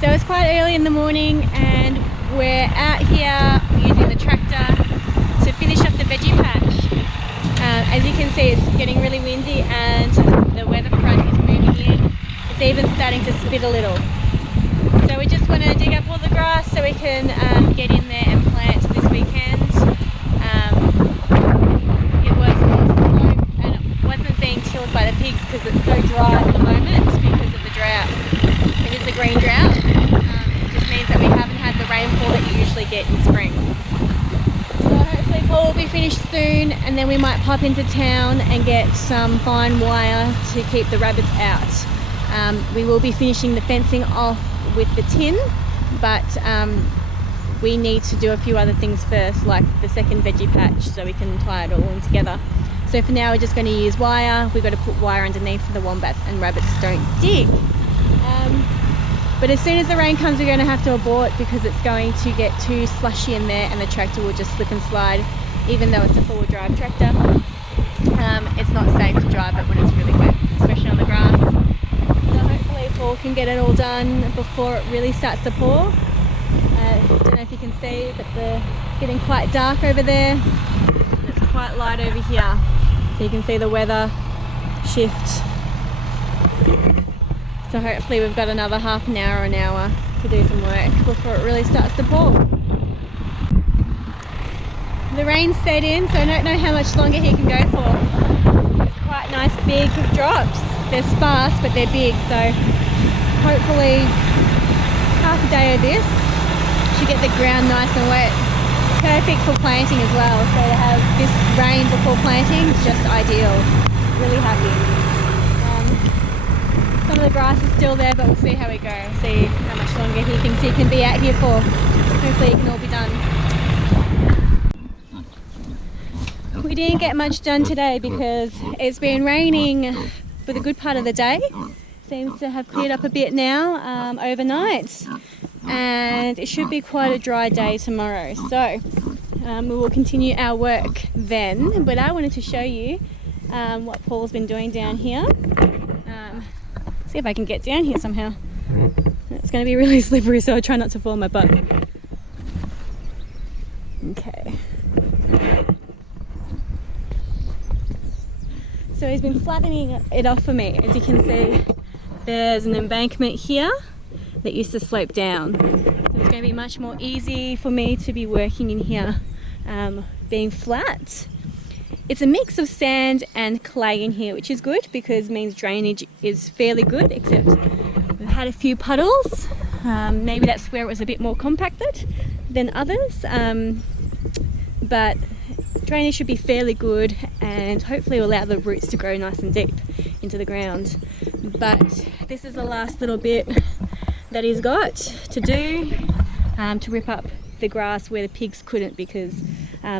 So it's quite early in the morning and we're out here using the tractor to finish up the veggie patch. As you can see, it's getting really windy and the weather front is moving in. It's even starting to spit a little. So we just want to dig up all the grass so we can get in there and plant this weekend. It was slow and it wasn't being tilled by the pigs because it's so dry at the moment because of the drought. It is a green drought. It just means that we haven't had the rainfall that you usually get in spring. So hopefully Paul will be finished soon and then we might pop into town and get some fine wire to keep the rabbits out. We will be finishing the fencing off with the tin, but we need to do a few other things first, like the second veggie patch, so we can tie it all in together. So for now we're just going to use wire. We've got to put wire underneath so the wombats and rabbits don't dig. But as soon as the rain comes we're going to have to abort because it's going to get too slushy in there and the tractor will just slip and slide. Even though it's a four-wheel drive tractor, it's not safe to drive it when it's really wet, especially on the grass. So hopefully Paul can get it all done before it really starts to pour. I don't know if you can see, but it's getting quite dark over there and it's quite light over here. So you can see the weather shift. So hopefully we've got another half an hour or an hour to do some work before it really starts to pour. The rain's set in, so I don't know how much longer he can go for. It's quite nice big drops. They're sparse but they're big, so hopefully half a day of this should get the ground nice and wet. Perfect for planting as well, so to have this rain before planting is just ideal. Really happy. Some of the grass is still there, but we'll see how we go. See how much longer he thinks he can be out here for. Hopefully it can all be done. We didn't get much done today because it's been raining for the good part of the day. Seems to have cleared up a bit now overnight, and it should be quite a dry day tomorrow. So we will continue our work then, but I wanted to show you what Paul's been doing down here. See if I can get down here somehow. It's going to be really slippery, so I'll try not to fall on my butt. Okay. So he's been flattening it off for me. As you can see, there's an embankment here that used to slope down. So it's going to be much more easy for me to be working in here being flat. It's a mix of sand and clay in here, which is good because it means drainage is fairly good, except we've had a few puddles. Maybe that's where it was a bit more compacted than others, but drainage should be fairly good and hopefully will allow the roots to grow nice and deep into the ground. But this is the last little bit that he's got to do to rip up the grass where the pigs couldn't because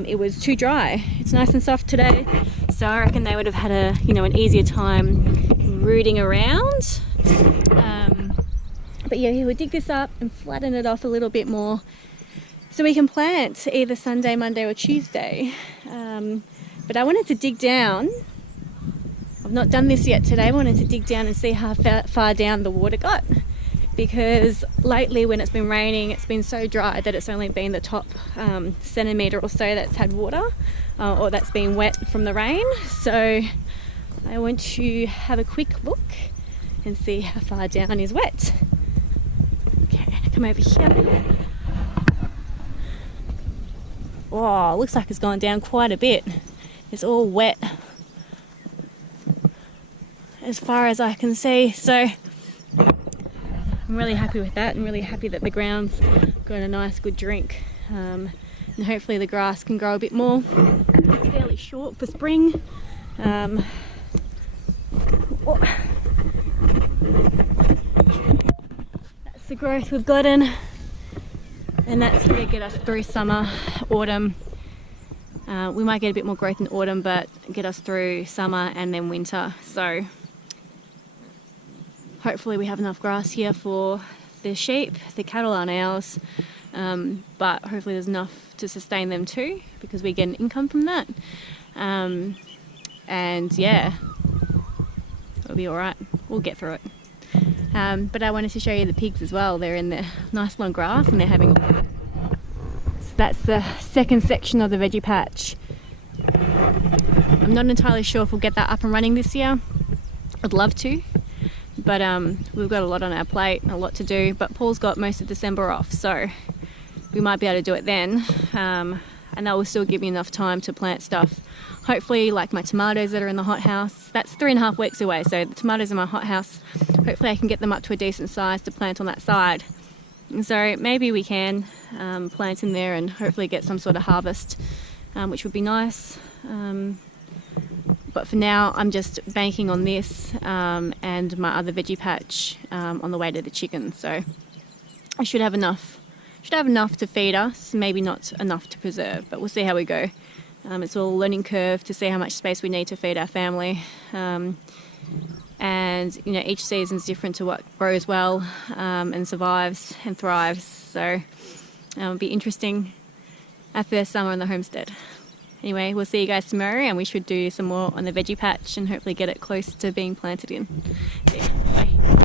it was too dry. It's nice and soft today, so I reckon they would have had an easier time rooting around. But yeah, he would dig this up and flatten it off a little bit more so we can plant either Sunday, Monday or Tuesday. But I wanted to dig down. I've not done this yet today. I wanted to dig down and see how far down the water got, because lately when it's been raining it's been so dry that it's only been the top centimetre or so that's had water or that's been wet from the rain. So I want to have a quick look and see how far down is wet. Okay, come over here. Oh, looks like it's gone down quite a bit. It's all wet as far as I can see, so I'm really happy with that and really happy that the ground's got a nice good drink, and hopefully the grass can grow a bit more. It's fairly short for spring. That's the growth we've gotten, and that's going to get us through summer, autumn. We might get a bit more growth in autumn, but get us through summer and then winter. So hopefully we have enough grass here for the sheep. The cattle aren't ours, but hopefully there's enough to sustain them too, because we get an income from that. And yeah, it'll be all right. We'll get through it. But I wanted to show you the pigs as well. They're in the nice long grass and they're having a walk. So that's the second section of the veggie patch. I'm not entirely sure if we'll get that up and running this year. I'd love to, but we've got a lot on our plate, a lot to do. But Paul's got most of December off, so we might be able to do it then. And that will still give me enough time to plant stuff. Hopefully, like my tomatoes that are in the hothouse, that's 3.5 weeks away. So the tomatoes in my hothouse, hopefully I can get them up to a decent size to plant on that side. And so maybe we can plant in there and hopefully get some sort of harvest, which would be nice. But for now, I'm just banking on this and my other veggie patch on the way to the chickens. So I should have enough. Should have enough to feed us, maybe not enough to preserve, but we'll see how we go. It's all a learning curve to see how much space we need to feed our family. And you know, each season's different to what grows well and survives and thrives. So it'll be interesting, our first summer on the homestead. Anyway, we'll see you guys tomorrow, and we should do some more on the veggie patch and hopefully get it close to being planted in. See ya. Bye.